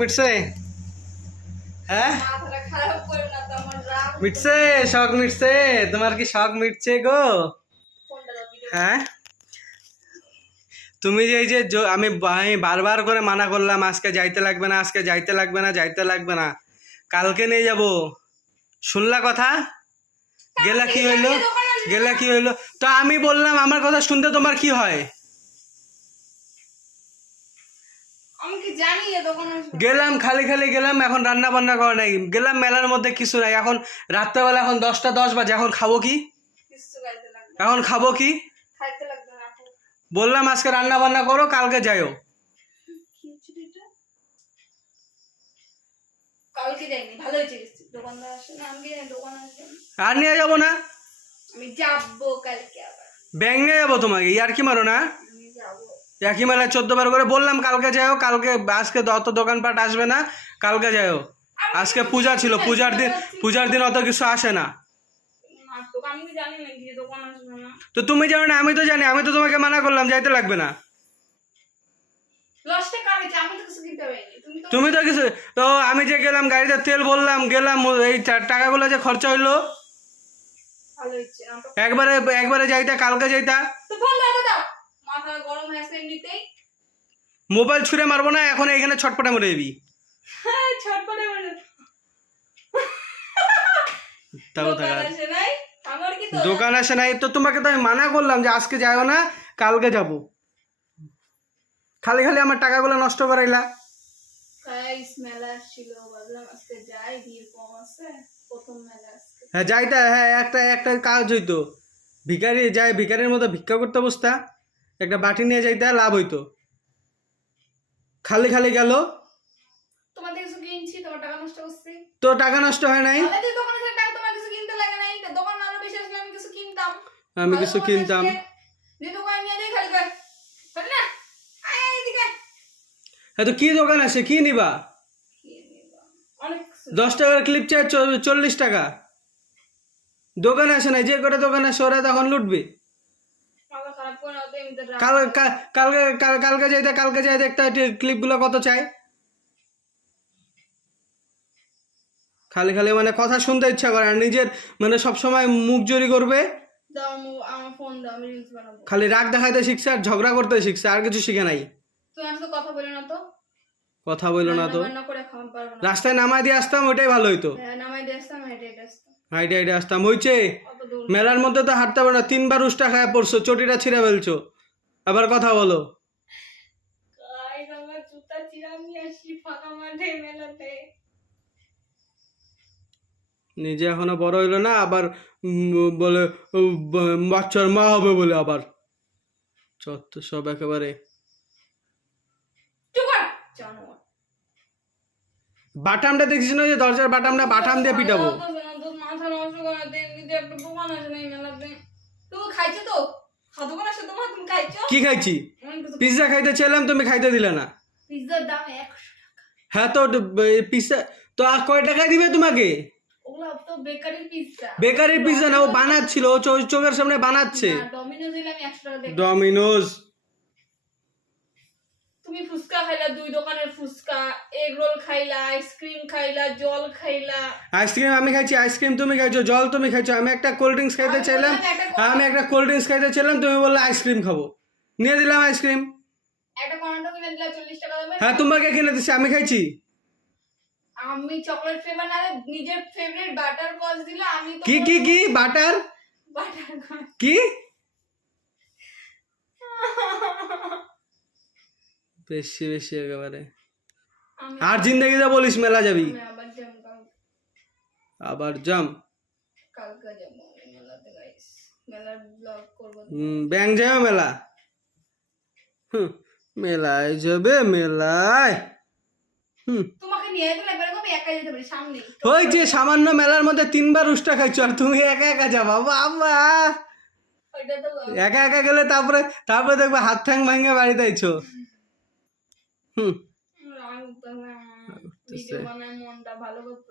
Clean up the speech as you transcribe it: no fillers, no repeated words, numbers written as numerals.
মিটছে? হ্যাঁ মিটছে, শখ মিটছে? তোমার কি শখ মিটছে গো? হ্যাঁ, তুমি যে এই যে আমি বারবার করে মানা করলাম আজকে যাইতে লাগবে না, আজকে যাইতে লাগবে না, যাইতে লাগবে না, কালকে নিয়ে যাব, শুনলা কথা? গেলা কি হইলো? গেলা কি হইলো? তো আমি বললাম আমার কথা শুনতে তোমার কি হয়? গেলাম খালি খালি গেলাম, এখন রান্না বান্না করা নাই, গেলাম মেলার মধ্যে কিছু নাই, এখন রাত্রেবেলা, এখন 10টা 10 বাজে, এখন খাবো কি? এখন খাবো কি? বললাম আজকে রান্না বান্না করো, কালকে যাইও। আর নিয়ে যাবো না, ব্যাংক নিয়ে যাবো তোমাকে, ইয়ার কি মারো না? একই মেলায় 14 বার করে বললাম কালকে যাও, কালকে, আজকে অত দোকানপাট আসবে না, কালকে যাও। আজকে পূজা ছিল, পূজার দিন অত কিছু আসে না। তো তুমি জানো না, আমি তো জানি, আমি তো তোমাকে মানা করলাম যাইতে লাগবে না। তুমি তো কিছু, তো আমি যে গেলাম গাড়িতে তেল বললাম, গেলাম, এই টাকাগুলো যে খরচা হইলো, একবারে যাইতা, কালকে যাইতা। মোবাইল ছুঁড়ে মারবো না, এখন এখানে ছটপটে মরে যাবি। দোকান আসে নাই তো, তোমাকে তো আমি মানা করলাম যে আজকে যাও না, কালকে যাব। খালি খালি আমার টাকাগুলো নষ্ট করাইলা। হ্যাঁ যাইতা, হ্যাঁ একটা কাজ হইতো, ভিখারি যায়, ভিখারির মতো ভিক্ষা করতে বসতা, একটা বাটি নিয়ে যাইতা, লাভ হইতো। খালি খালি গেল, তো টাকা নষ্ট হয় নাই, আমি কিছু কিনতাম। হ্যাঁ তো কি দোকান আছে, কি নিবা? 10 টাকার ক্লিপ চাই 40 টাকা। দোকান আসে না, যে কটা দোকান আসে ওরা তখন লুটবে। কালকে যাই দেখতে ক্লিপ গুলো কত চাই। খালি খালি মানে কথা শুনতে ইচ্ছা করে, আর নিজের মানে সবসময় মুখ জোরি করবে, খালি রাগ দেখাইতে শিখছে আর ঝগড়া করতে শিখছে, আর কিছু শিখে নাই। কথা বললো না তো, রাস্তায় নামাই দিয়ে আসতাম, ওইটাই ভালো হইতো। হাইটে হাইটে আসতাম, হইছে মেলার মধ্যে তো হাঁটতে পারো না, 3বার উষ্টা খায় পড়ছো, চটিটা ছিঁড়ে ফেলছো, আবার কথা বলো। নিজে এখনো বড় হইলো না, আবার বলে বাচ্চার মা হবে বলে, আবার চত্ব সব একেবারে। বাটামটা দেখছিস না, যে দরজার বাটামটা, বাটাম দিয়ে পিটাবো। কি খাইছি? পিৎজা খাইতে চাইলাম, তুমি খাইতে দিলে না। হ্যাঁ তো পিৎজা তো আর কয় টাকায় দিবে তোমাকে? বেকারির পিৎজা না, ও বানাচ্ছিল, চোখের সামনে বানাচ্ছে। ডমিনোজ। তুমি ফুচকা খাইলা, 2 দোকানের ফুচকা, এগ রোল খাইলা, আইসক্রিম খাইলা, জল খাইলা। আইসক্রিম আমি খাইছি, আইসক্রিম তুমি খাইছো, জল তুমি খাইছো, আমি একটা কোল্ড ড্রিঙ্কস খাইতে চাইলাম, তুমি বললে আইসক্রিম খাবো, নিয়ে দিলাম আইসক্রিম। একটা কর্নেটো কিনে দিলা 40 টাকা দামের। হ্যাঁ তোমাকে কিনে দিছি, আমি খাইছি। আমি চকলেট ফ্লেভার না, নিজের ফেভারিট বাটার কচ দিলা, আমি তো কি বাটার কি? বেশি বেশি একেবারে। আর জিন্দেগিতে বলিস মেলা যাবি, আবার জাম, কালকে যাব মেলাতে গাইস, মেলার ব্লগ করব। ব্যাং যাও মেলা, মেলায় যাবে, মেলায় তোমাকে নিয়ে যেতে লাগবে, আমি একা যেতে পারি সামনে। ওই যে সামান্য মেলার মধ্যে 3বার উষ্টা খাইছো, আর তুমি একা একা যাবা, বাবা। একা একা গেলে তারপরে দেখবে হাত ঠ্যাং ভাঙে বাড়িতে আইছো। ভিডিও বানায় মনটা ভালো করতে